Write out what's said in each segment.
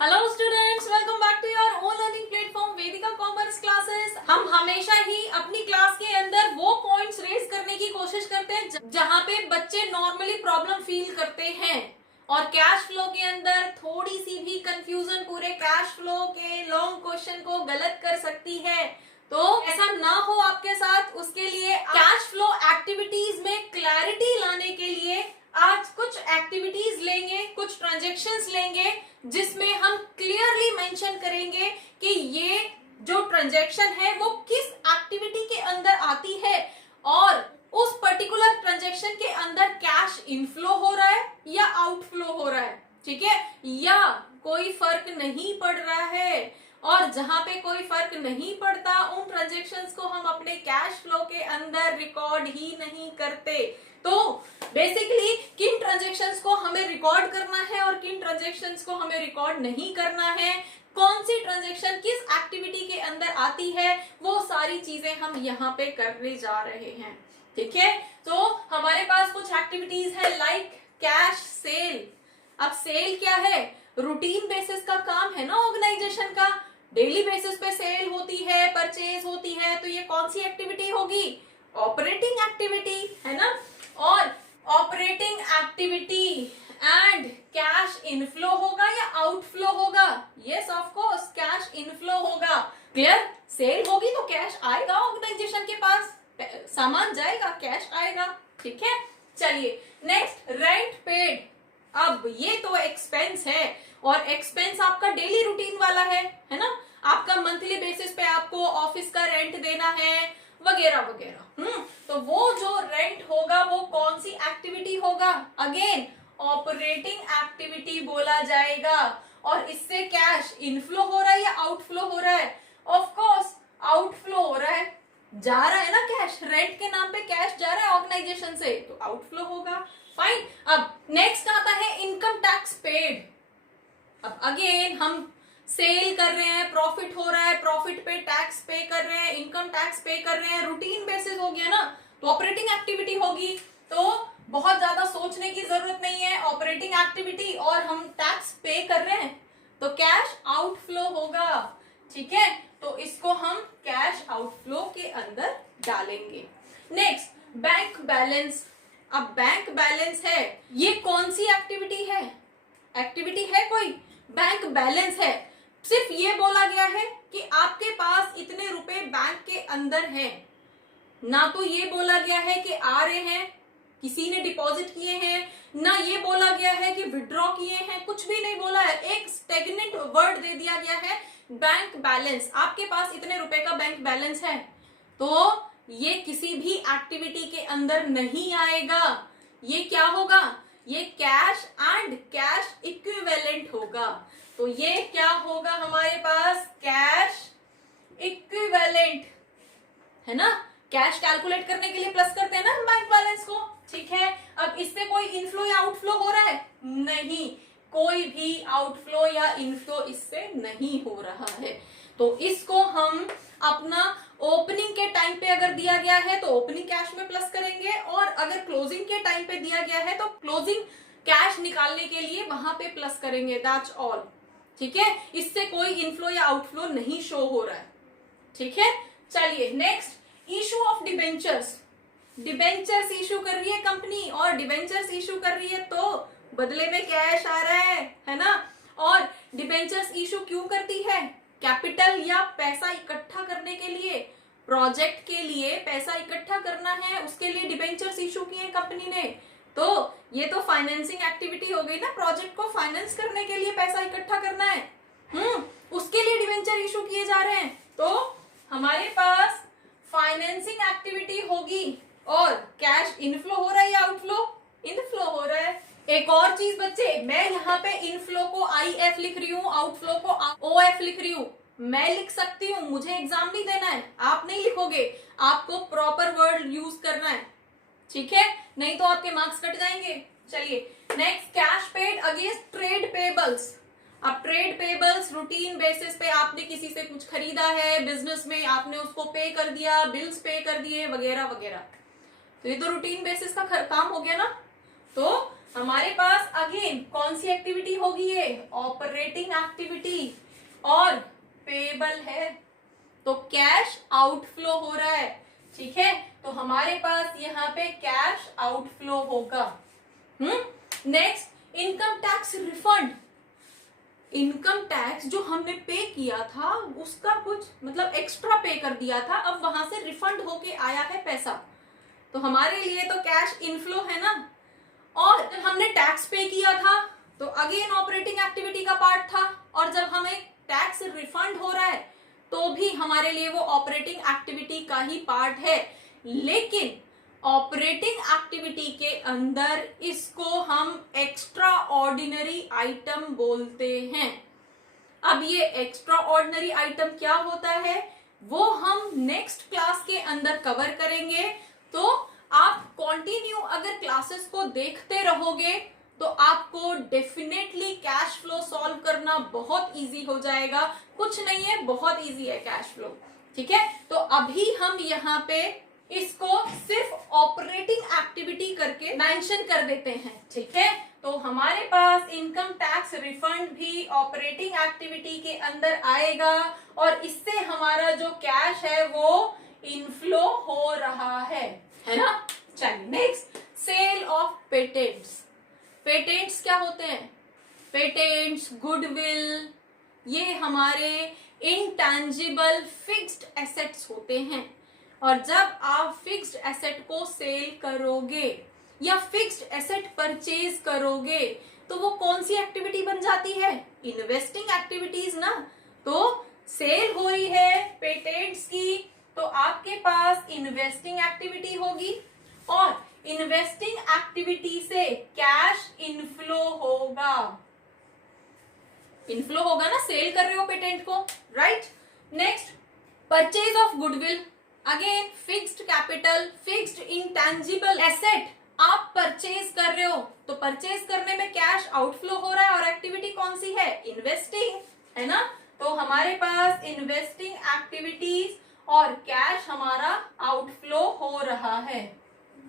Hello students, welcome back to your own learning platform Vedika commerce classes. हम हमेशा ही अपनी class के अंदर वो पॉइंट्स रेज करने की कोशिश करते हैं जहां पे बच्चे नॉर्मली प्रॉब्लम फील करते हैं और कैश फ्लो के अंदर थोड़ी सी भी कंफ्यूजन पूरे कैश फ्लो के लॉन्ग क्वेश्चन को गलत कर सकती है। तो ऐसा ना हो आपके साथ, उसके लिए कैश फ्लो एक्टिविटीज में क्लैरिटी लाने के लिए आज कुछ एक्टिविटीज लेंगे, कुछ ट्रांजेक्शन्स लेंगे जिसमें हम क्लियरली मेंशन करेंगे कि ये जो ट्रांजैक्शन है वो किस एक्टिविटी के अंदर आती है और उस पर्टिकुलर ट्रांजैक्शन के अंदर कैश इनफ्लो हो रहा है या आउटफ्लो हो रहा है, ठीक है, या कोई फर्क नहीं पड़ रहा है। और जहां पे कोई फर्क नहीं पड़ता उन ट्रांजैक्शंस को हम अपने कैश फ्लो के अंदर रिकॉर्ड ही नहीं करते। तो बेसिकली किन ट्रांजैक्शंस को हमें रिकॉर्ड करना है और किन ट्रांजैक्शंस को हमें रिकॉर्ड नहीं करना है, कौन सी ट्रांजैक्शन किस एक्टिविटी के अंदर आती है, वो सारी चीजें हम यहाँ पे करने जा रहे हैं, ठीक है। तो हमारे पास कुछ एक्टिविटीज है लाइक कैश सेल। अब सेल क्या है? रूटीन बेसिस का काम है ना ऑर्गेनाइजेशन का, डेली बेसिस पे सेल होती है, परचेज होती है, तो ये कौन सी एक्टिविटी होगी? ऑपरेटिंग एक्टिविटी, है ना। और operating activity and cash inflow होगा या आउटफ्लो होगा? Yes of course, cash inflow होगा। क्लियर? सेल होगी तो कैश आएगा ऑर्गेनाइजेशन के पास, सामान जाएगा, कैश आएगा, ठीक है। चलिए नेक्स्ट, रेंट पेड। अब ये तो एक्सपेंस है और एक्सपेंस आपका डेली रूटीन वाला है ना। आपका मंथली बेसिस पे आपको ऑफिस का रेंट देना है वगैरह वगैरह। तो वो जो रेंट होगा वो कौन सी एक्टिविटी होगा? अगेन ऑपरेटिंग एक्टिविटी बोला जाएगा। और इससे कैश इनफ्लो हो रहा है या आउटफ्लो हो रहा है? ऑफ कोर्स आउटफ्लो हो रहा है, जा रहा है ना कैश, रेंट के नाम पे कैश जा रहा है ऑर्गेनाइजेशन से, तो आउटफ्लो होगा। फाइन। अब नेक्स्ट आता है इनकम टैक्स पेड। अब अगेन हम सेल कर रहे हैं, प्रॉफिट हो रहा है, प्रॉफिट पे टैक्स पे कर रहे हैं, इनकम टैक्स पे कर रहे हैं, रूटीन बेसिस हो गया ना, तो ऑपरेटिंग एक्टिविटी होगी। तो बहुत ज्यादा सोचने की जरूरत नहीं है, ऑपरेटिंग एक्टिविटी और हम टैक्स पे कर रहे हैं तो कैश आउटफ्लो होगा, ठीक है। तो इसको हम कैश आउटफ्लो के अंदर डालेंगे। Next bank balance. अब बैंक बैलेंस है, ये कौन सी एक्टिविटी है? एक्टिविटी है कोई? बैंक बैलेंस है। सिर्फ ये बोला गया है कि आपके पास इतने रुपए बैंक के अंदर हैं, ना तो ये बोला गया है कि आ रहे हैं, किसी ने डिपॉजिट किए हैं, ना ये बोला गया है कि विड्रॉ किए हैं, कुछ भी नहीं बोला है। एक स्टेगनेंट वर्ड दे दिया गया है, बैंक बैलेंस। आपके पास इतने रुपए का बैंक बैलेंस है तो ये किसी भी एक्टिविटी के अंदर नहीं आएगा। ये क्या होगा? ये कैश एंड कैश इक्विवेलेंट होगा। तो ये क्या होगा हमारे पास? कैश इक्विवेलेंट, है ना। कैश कैलकुलेट करने के लिए प्लस करते हैं ना हम बैंक बैलेंस को, ठीक है। अब इससे कोई इनफ्लो या आउटफ्लो हो रहा है? नहीं, कोई भी आउटफ्लो या इनफ्लो इससे नहीं हो रहा है। तो इसको हम अपना ओपनिंग के टाइम पे अगर दिया गया है तो ओपनिंग कैश में प्लस करेंगे, और अगर क्लोजिंग के टाइम पे दिया गया है तो क्लोजिंग कैश निकालने के लिए वहां पे प्लस करेंगे। दैट्स ऑल, ठीक है। इससे कोई इनफ्लो या आउटफ्लो नहीं शो हो रहा है, ठीक है। चलिए next, issue of debentures. Debentures issue कर रही है कंपनी और डिबेंचर्स इशू कर रही है तो बदले में कैश आ रहा है ना। और डिबेंचर्स इशू क्यों करती है? कैपिटल या पैसा इकट्ठा करने के लिए, प्रोजेक्ट के लिए पैसा इकट्ठा करना है, उसके लिए डिबेंचर्स इशू किए कंपनी ने। तो ये तो फाइनेंसिंग एक्टिविटी हो गई ना, प्रोजेक्ट को फाइनेंस करने के लिए पैसा इकट्ठा करना है, उसके लिए डिबेंचर इशू किए जा रहे हैं। तो हमारे पास फाइनेंसिंग एक्टिविटी होगी और कैश इनफ्लो हो रहा है या आउटफ्लो? इनफ्लो हो रहा है। एक और चीज बच्चे, मैं यहाँ पे इनफ्लो को IF लिख रही हूँ, आउटफ्लो को OF लिख रही हूँ। मैं लिख सकती हूँ, मुझे एग्जाम नहीं देना है, आप नहीं लिखोगे, आपको प्रॉपर वर्ड यूज करना है, ठीक है, नहीं तो आपके मार्क्स कट जाएंगे। चलिए next, cash paid against trade payables. अब ट्रेड पेबल्स रूटीन बेसिस पे आपने किसी से कुछ खरीदा है, बिजनेस में आपने उसको पे कर दिया, बिल्स पे कर दिए वगैरह वगैरह, तो ये तो रूटीन बेसिस का काम हो गया ना। तो हमारे पास अगेन कौन सी एक्टिविटी होगी ये, ऑपरेटिंग एक्टिविटी, और पेबल है तो कैश आउटफ्लो हो रहा है, ठीक है। तो हमारे पास यहाँ पे कैश आउटफ्लो होगा। Next, income tax refund. Income tax जो हमने पे किया था उसका कुछ मतलब एक्स्ट्रा पे कर दिया था, अब वहां से रिफंड होके आया है पैसा, तो हमारे लिए तो कैश इनफ्लो है ना। और जब हमने टैक्स पे किया था तो अगेन ऑपरेटिंग एक्टिविटी का पार्ट था, और जब हमें टैक्स रिफंड हो रहा है तो भी हमारे लिए वो ऑपरेटिंग एक्टिविटी का ही पार्ट है। लेकिन ऑपरेटिंग एक्टिविटी के अंदर इसको हम एक्स्ट्रा ऑर्डिनरी आइटम बोलते हैं। अब ये एक्स्ट्रा ऑर्डिनरी आइटम क्या होता है वो हम नेक्स्ट क्लास के अंदर कवर करेंगे। तो आप कंटिन्यू अगर क्लासेस को देखते रहोगे तो आपको डेफिनेटली कैश फ्लो सॉल्व करना बहुत इजी हो जाएगा। कुछ नहीं है, बहुत इजी है कैश फ्लो, ठीक है। तो अभी हम यहाँ पे इसको सिर्फ ऑपरेटिंग एक्टिविटी करके मेंशन कर देते हैं, ठीक है। तो हमारे पास इनकम टैक्स रिफंड भी ऑपरेटिंग एक्टिविटी के अंदर आएगा, और इससे हमारा जो कैश है वो इनफ्लो हो रहा है ना। चलिए next, sale of patents. Patents क्या होते हैं, पेटेंट्स, गुडविल, ये हमारे इंटेंजिबल फिक्स्ड एसेट्स होते हैं। और जब आप फिक्स्ड एसेट को सेल करोगे या फिक्स्ड एसेट परचेज करोगे तो वो कौन सी एक्टिविटी बन जाती है, इन्वेस्टिंग एक्टिविटीज ना। तो सेल हो रही है पेटेंट्स की तो आपके पास इन्वेस्टिंग एक्टिविटी होगी, और इन्वेस्टिंग एक्टिविटी से कैश इनफ्लो होगा। इनफ्लो होगा ना, सेल कर रहे हो पेटेंट को, right. Next, purchase of goodwill. Again fixed capital, fixed intangible asset आप परचेज कर रहे हो तो परचेज करने में कैश आउटफ्लो हो रहा है, और एक्टिविटी कौन सी है, इन्वेस्टिंग, है ना। तो हमारे पास इन्वेस्टिंग एक्टिविटीज और कैश हमारा आउटफ्लो हो रहा है।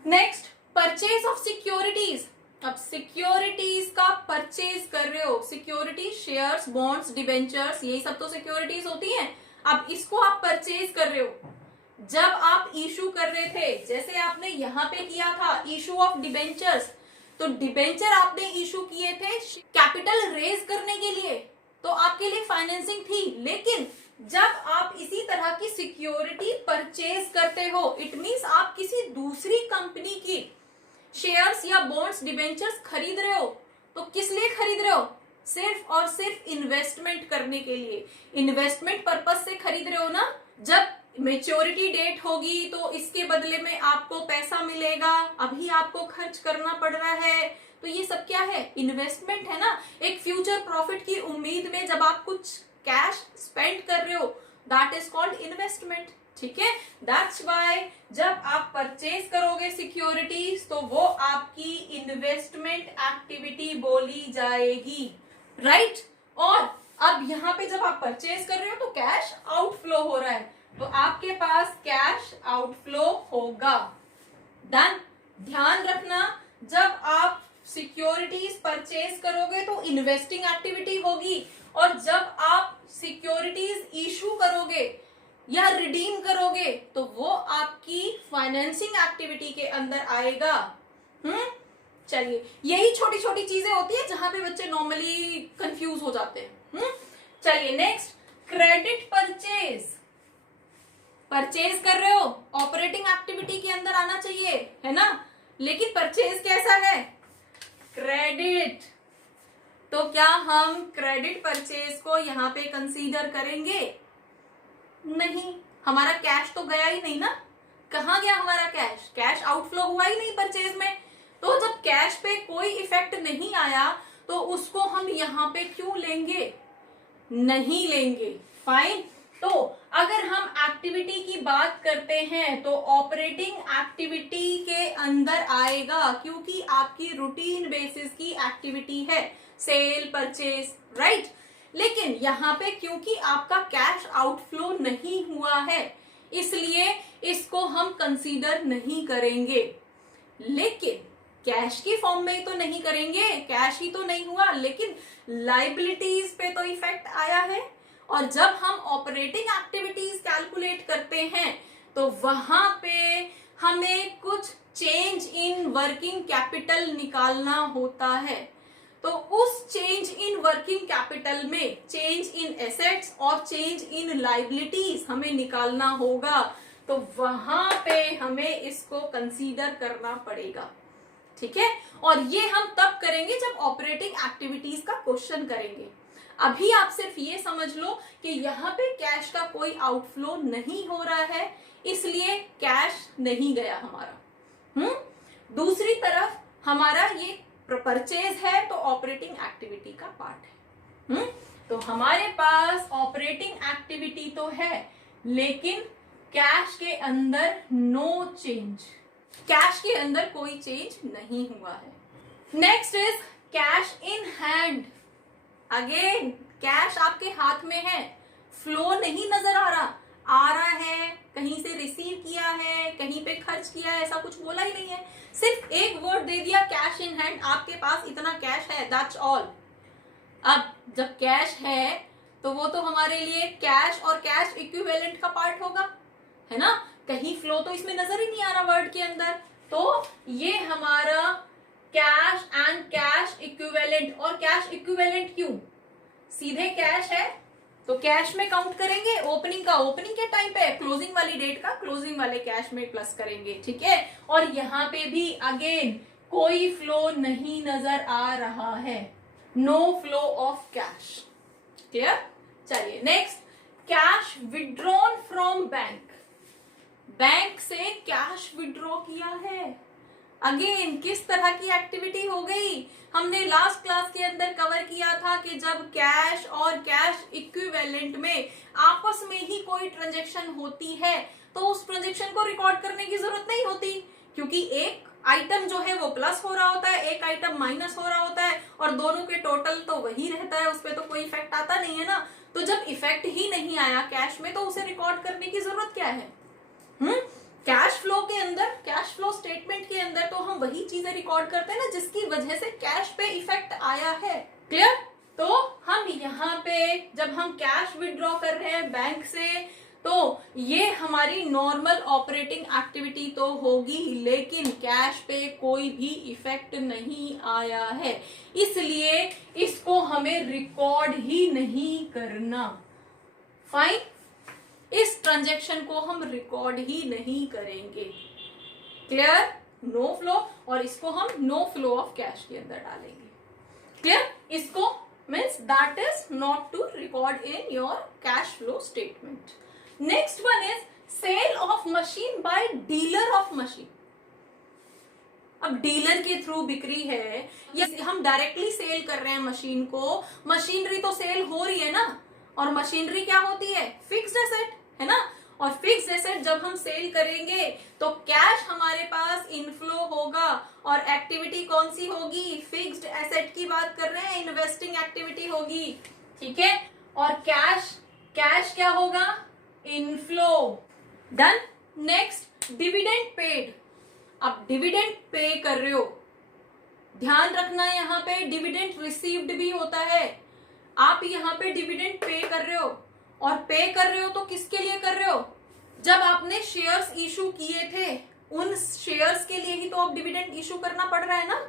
Next, purchase of securities. अब सिक्योरिटीज का परचेज कर रहे हो, सिक्योरिटी शेयर्स, बॉन्ड्स, डिबेंचर्स, यही सब तो सिक्योरिटीज होती हैं। अब इसको आप परचेज कर रहे हो। जब आप इशू कर रहे थे, जैसे आपने यहाँ पे किया था इशू ऑफ डिबेंचर्स, तो डिबेंचर आपने इशू किए थे कैपिटल रेज करने के लिए, तो आपके लिए फाइनेंसिंग थी। लेकिन जब आप इसी तरह की सिक्योरिटी परचेज करते हो, इट मींस आप किसी दूसरी कंपनी की शेयर्स या बॉन्ड्स, डिबेंचर्स खरीद रहे हो, तो किस लिए खरीद रहे हो, सिर्फ और सिर्फ इन्वेस्टमेंट करने के लिए, इन्वेस्टमेंट पर्पस से खरीद रहे हो ना। जब मेच्योरिटी डेट होगी तो इसके बदले में आपको पैसा मिलेगा, अभी आपको खर्च करना पड़ रहा है, तो ये सब क्या है, इन्वेस्टमेंट है ना। एक फ्यूचर प्रॉफिट की उम्मीद में जब आप कुछ कैश स्पेंड कर रहे हो, दैट इज कॉल्ड इन्वेस्टमेंट, ठीक है। दैट्स व्हाई जब आप परचेज करोगे सिक्योरिटीज तो वो आपकी इन्वेस्टमेंट एक्टिविटी बोली जाएगी, राइट। और अब यहाँ पे जब आप परचेज कर रहे हो तो कैश आउटफ्लो हो रहा है, तो आपके पास कैश आउटफ्लो होगा। डन। ध्यान रखना, जब आप सिक्योरिटीज परचेज करोगे तो इन्वेस्टिंग एक्टिविटी होगी, और जब आप सिक्योरिटीज इशू करोगे या रिडीम करोगे तो वो आपकी फाइनेंसिंग एक्टिविटी के अंदर आएगा। चलिए, यही छोटी छोटी चीजें होती है जहां पे बच्चे नॉर्मली कंफ्यूज हो जाते हैं। चलिए नेक्स्ट, क्रेडिट परचेज। परचेज कर रहे हो, ऑपरेटिंग एक्टिविटी के अंदर आना चाहिए, है ना। लेकिन परचेज कैसा है, क्रेडिट। तो क्या हम क्रेडिट परचेज को यहाँ पे कंसीडर करेंगे, नहीं, हमारा कैश तो गया ही नहीं ना। कहाँ गया हमारा कैश, कैश आउटफ्लो हुआ ही नहीं परचेज में। तो जब कैश पे कोई इफेक्ट नहीं आया तो उसको हम यहाँ पे क्यों लेंगे, नहीं लेंगे, फाइन। तो अगर हम एक्टिविटी की बात करते हैं तो ऑपरेटिंग एक्टिविटी के अंदर आएगा, क्योंकि आपकी रूटीन बेसिस की एक्टिविटी है सेल परचेज, राइट। लेकिन यहाँ पे क्योंकि आपका कैश आउटफ्लो नहीं हुआ है इसलिए इसको हम कंसीडर नहीं करेंगे। लेकिन कैश की फॉर्म में तो नहीं करेंगे, कैश ही तो नहीं हुआ, लेकिन लाइबिलिटीज पे तो इफेक्ट आया है। और जब हम ऑपरेटिंग एक्टिविटीज कैलकुलेट करते हैं तो वहां पे हमें कुछ चेंज इन वर्किंग कैपिटल निकालना होता है। तो उस चेंज इन वर्किंग कैपिटल में चेंज इन एसेट्स और चेंज इन लाइबिलिटीज हमें निकालना होगा। तो वहां पे हमें इसको कंसीडर करना पड़ेगा, ठीक है। और ये हम तब करेंगे जब ऑपरेटिंग एक्टिविटीज का क्वेश्चन करेंगे। अभी आप सिर्फ ये समझ लो कि यहाँ पे कैश का कोई आउटफ्लो नहीं हो रहा है, इसलिए कैश नहीं गया हमारा। दूसरी तरफ हमारा ये परचेज है तो ऑपरेटिंग एक्टिविटी का पार्ट है। तो हमारे पास ऑपरेटिंग एक्टिविटी तो है, लेकिन कैश के अंदर नो चेंज, कैश के अंदर कोई चेंज नहीं हुआ है। Next is cash in hand. Again cash आपके हाथ में है, फ्लो नहीं नजर आ रहा है, कहीं से रिसीव किया है, कहीं पे खर्च किया है, ऐसा कुछ बोला ही नहीं है। सिर्फ एक वर्ड दे दिया कैश इन हैंड, आपके पास इतना कैश है, दैट्स ऑल। अब जब कैश है तो वो तो हमारे लिए कैश और कैश इक्विवेलेंट का पार्ट होगा, है ना। कहीं फ्लो तो इसमें नजर ही नहीं आ रहा वर्ड के अंदर। तो ये हमारा कैश एंड कैश इक्विवेलेंट, और कैश इक्विवेलेंट क्यों, सीधे कैश है तो कैश में काउंट करेंगे, ओपनिंग का ओपनिंग के टाइम पे, क्लोजिंग वाली डेट का क्लोजिंग वाले कैश में प्लस करेंगे, ठीक है। और यहाँ पे भी अगेन कोई फ्लो नहीं नजर आ रहा है, no flow of cash, clear. चलिए next, cash withdrawn from bank. Bank से कैश विड्रॉ किया है, अगेन किस तरह की एक्टिविटी हो गई, हमने लास्ट क्लास के अंदर कवर किया था कि जब कैश और कैश इक्विवेलेंट में आपस में ही कोई ट्रांजैक्शन होती है तो उस ट्रांजैक्शन को रिकॉर्ड करने की जरूरत नहीं होती, क्योंकि एक आइटम जो है वो प्लस हो रहा होता है, एक आइटम माइनस हो रहा होता है, और दोनों के टोटल तो वही रहता है, उसपे तो कोई इफेक्ट आता नहीं है ना। तो जब इफेक्ट ही नहीं आया कैश में तो उसे रिकॉर्ड करने की जरूरत क्या है। कैश फ्लो के अंदर, कैश फ्लो स्टेटमेंट के अंदर तो हम वही चीजें रिकॉर्ड करते हैं ना जिसकी वजह से कैश पे इफेक्ट आया है, क्लियर। तो हम यहाँ पे जब हम कैश विड्रॉ कर रहे हैं बैंक से तो ये हमारी नॉर्मल ऑपरेटिंग एक्टिविटी तो होगी, लेकिन कैश पे कोई भी इफेक्ट नहीं आया है, इसलिए इसको हमें रिकॉर्ड ही नहीं करना। फाइन, इस ट्रांजैक्शन को हम रिकॉर्ड ही नहीं करेंगे, क्लियर, नो फ्लो। और इसको हम नो फ्लो ऑफ कैश के अंदर डालेंगे, क्लियर। इसको means that is not to record in your cash flow statement. Next one is sale of machine by dealer of machine. अब डीलर के थ्रू बिक्री है या हम डायरेक्टली सेल कर रहे हैं मशीन को, मशीनरी तो सेल हो रही है ना, और मशीनरी क्या होती है, फिक्स्ड एसेट, है ना। और फिक्स्ड एसेट जब हम सेल करेंगे तो कैश हमारे पास इनफ्लो होगा, और एक्टिविटी कौन सी होगी, फिक्स्ड एसेट की बात कर रहे हैं, इन्वेस्टिंग एक्टिविटी होगी, ठीक है। और कैश क्या होगा, inflow, done. Next, dividend paid. अब डिविडेंड पे कर रहे हो, ध्यान रखना यहाँ पे डिविडेंड रिसीव्ड भी होता है। आप यहाँ पे डिविडेंड पे कर रहे हो, और पे कर रहे हो तो किसके लिए कर रहे हो, जब आपने शेयर्स इशू किए थे उन शेयर्स के लिए ही तो अब डिविडेंड इशू करना पड़ रहा है ना।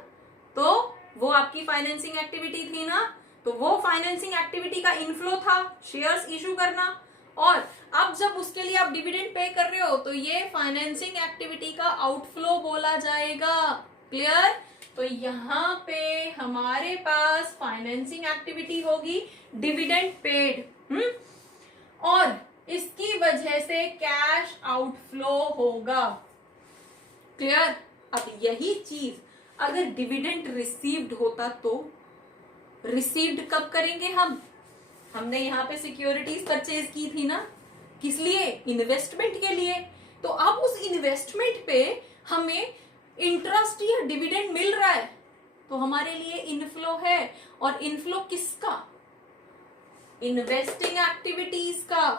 तो वो आपकी फाइनेंसिंग एक्टिविटी थी ना, तो वो फाइनेंसिंग एक्टिविटी का इनफ्लो था शेयर्स इशू करना, और अब जब उसके लिए आप डिविडेंड पे कर रहे हो तो ये फाइनेंसिंग एक्टिविटी का आउटफ्लो बोला जाएगा, क्लियर। तो यहाँ पे हमारे पास फाइनेंसिंग एक्टिविटी होगी, डिविडेंड पेड, और इसकी वजह से कैश आउटफ्लो होगा, क्लियर। अब यही चीज अगर डिविडेंड रिसीव्ड होता तो रिसीव्ड कब करेंगे हमने यहाँ पे सिक्योरिटीज परचेज की थी ना, किस लिए, इन्वेस्टमेंट के लिए। तो अब उस इन्वेस्टमेंट पे हमें इंटरेस्ट या डिविडेंड मिल रहा है तो हमारे लिए इनफ्लो है, और इनफ्लो किसका, इन्वेस्टिंग एक्टिविटीज का।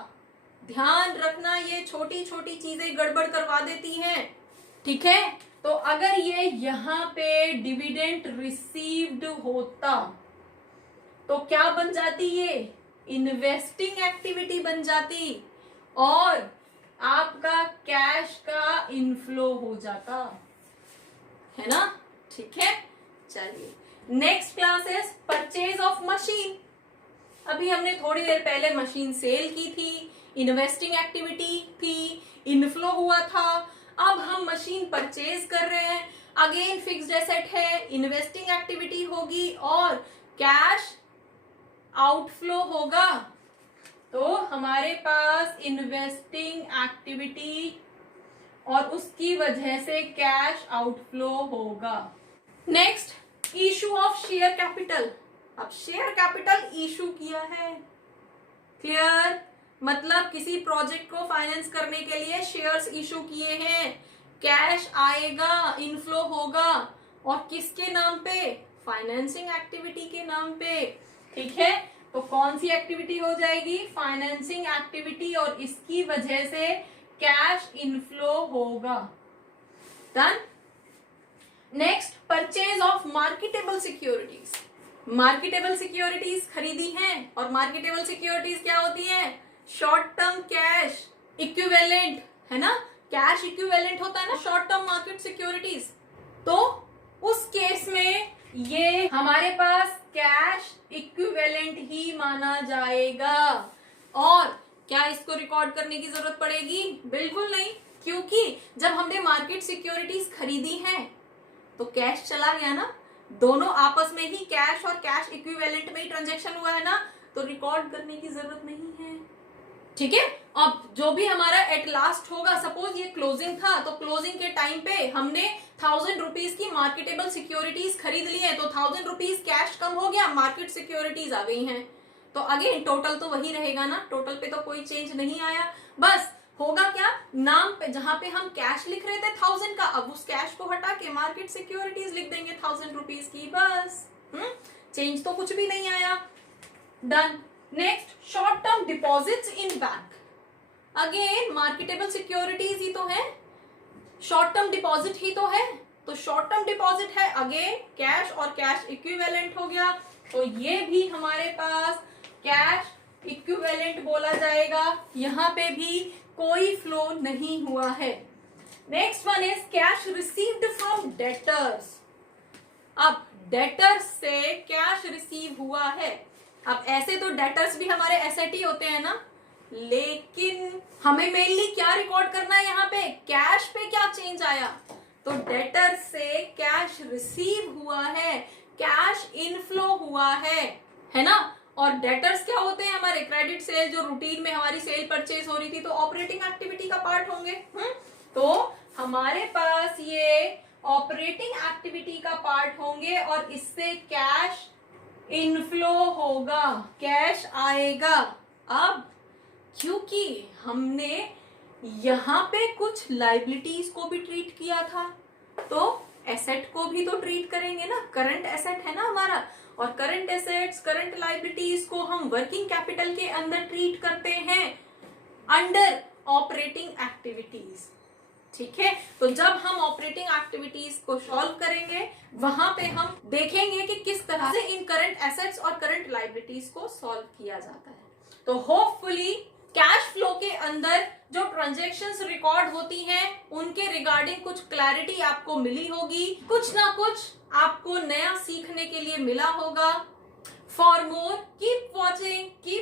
ध्यान रखना, ये छोटी छोटी चीजें गड़बड़ करवा देती हैं, ठीक है। तो अगर ये यहाँ पे डिविडेंड रिसीव्ड होता तो क्या बन जाती, ये इन्वेस्टिंग एक्टिविटी बन जाती और आपका कैश का इनफ्लो हो जाता है ना। ठीक है, चलिए next class is purchase of machine. अभी हमने थोड़ी देर पहले मशीन सेल की थी, इन्वेस्टिंग एक्टिविटी थी, इनफ्लो हुआ था। अब हम मशीन परचेज कर रहे हैं, अगेन फिक्स्ड एसेट है, इन्वेस्टिंग एक्टिविटी होगी और कैश आउटफ्लो होगा। तो हमारे पास इन्वेस्टिंग एक्टिविटी और उसकी वजह से कैश आउटफ्लो होगा। Next issue of share capital. अब शेयर कैपिटल इशू किया है, क्लियर, मतलब किसी प्रोजेक्ट को फाइनेंस करने के लिए शेयर्स इशू किए हैं, कैश आएगा, इनफ्लो होगा और किसके नाम पे, फाइनेंसिंग एक्टिविटी के नाम पे। ठीक है, तो कौन सी एक्टिविटी हो जाएगी, फाइनेंसिंग एक्टिविटी और इसकी वजह से कैश इनफ्लो होगा। Done. Next purchase of marketable securities. Marketable securities खरीदी हैं और मार्केटेबल सिक्योरिटीज क्या होती हैं, शॉर्ट टर्म कैश इक्विवेलेंट, है ना, कैश इक्विवेलेंट होता है ना शॉर्ट टर्म मार्केट सिक्योरिटीज। तो उस केस में ये हमारे पास कैश इक्विवेलेंट ही माना जाएगा। और क्या इसको रिकॉर्ड करने की जरूरत पड़ेगी, बिल्कुल नहीं, क्योंकि जब हमने मार्केट सिक्योरिटीज खरीदी हैं तो कैश चला गया ना, दोनों आपस में ही कैश और कैश इक्विवेलेंट में ही ट्रांजैक्शन हुआ है ना, तो रिकॉर्ड करने की जरूरत नहीं है। ठीक है, अब जो भी हमारा एट लास्ट होगा, सपोज ये क्लोजिंग था तो क्लोजिंग के टाइम पे हमने 1000 रुपीज की मार्केटेबल सिक्योरिटीज खरीद ली है, तो 1000 रुपीज कैश कम हो गया, मार्केट सिक्योरिटीज आ गई हैं, तो अगेन टोटल तो वही रहेगा ना, टोटल पे तो कोई चेंज नहीं आया। बस होगा क्या, नाम पे जहां पे हम कैश लिख रहे थे 1000 का, अब उस कैश को हटा के मार्केट सिक्योरिटीज लिख देंगे 1000 रुपीज की, बस चेंज तो कुछ भी नहीं आया। Done. Next short term deposits in bank. Again marketable securities ही तो है, शॉर्ट टर्म डिपॉजिट ही तो है, तो शॉर्ट टर्म डिपॉजिट है, अगेन कैश और कैश इक्विवेलेंट हो गया, तो ये भी हमारे पास कैश इक्विवेलेंट बोला जाएगा। यहां पे भी कोई फ्लो नहीं हुआ है। Next one is cash received from debtors. अब डेटर्स से कैश रिसीव हुआ है, अब ऐसे तो डेटर्स भी हमारे एसेट ही होते हैं ना, लेकिन हमें मेनली क्या रिकॉर्ड करना है, यहाँ पे कैश पे क्या चेंज आया, तो डेटर से कैश रिसीव हुआ है, कैश इनफ्लो हुआ है ना। और डेटर्स क्या होते हैं, हमारे क्रेडिट सेल, जो रूटीन में हमारी सेल परचेज हो रही थी, तो ऑपरेटिंग एक्टिविटी का पार्ट होंगे। तो हमारे पास ये ऑपरेटिंग एक्टिविटी का पार्ट होंगे और इससे कैश इनफ्लो होगा, कैश आएगा। अब क्योंकि हमने यहां पे कुछ लाइबिलिटीज को भी ट्रीट किया था, तो एसेट को भी तो ट्रीट करेंगे ना, करंट एसेट है ना हमारा, और करंट एसेट्स, करंट लाइबिलिटीज को हम वर्किंग कैपिटल के अंदर ट्रीट करते हैं अंडर ऑपरेटिंग एक्टिविटीज। ठीक है, तो जब हम ऑपरेटिंग एक्टिविटीज को सॉल्व करेंगे वहां पे हम देखेंगे कि किस तरह से इन करंट एसेट्स और करंट लाइबिलिटीज को सॉल्व किया जाता है। तो होपफुली कैश फ्लो के अंदर जो ट्रांजैक्शंस रिकॉर्ड होती हैं उनके रिगार्डिंग कुछ क्लैरिटी आपको मिली होगी, कुछ ना कुछ आपको नया सीखने के लिए मिला होगा। For more keep watching, keep